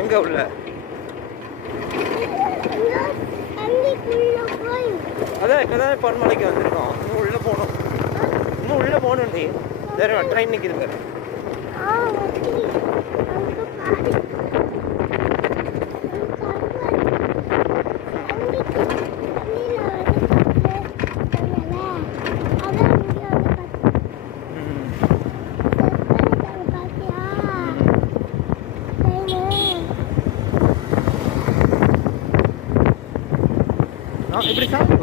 எங்க உள்ள? அதான் இப்பதான் பொன்மலைக்கு வந்திருக்கோம். இன்னும் உள்ள போகணும். இன்னும் உள்ள போகணும். நீ வேற ட்ரெயின் நிற்கிது பாரு. இப்படி சாப்பிட்டு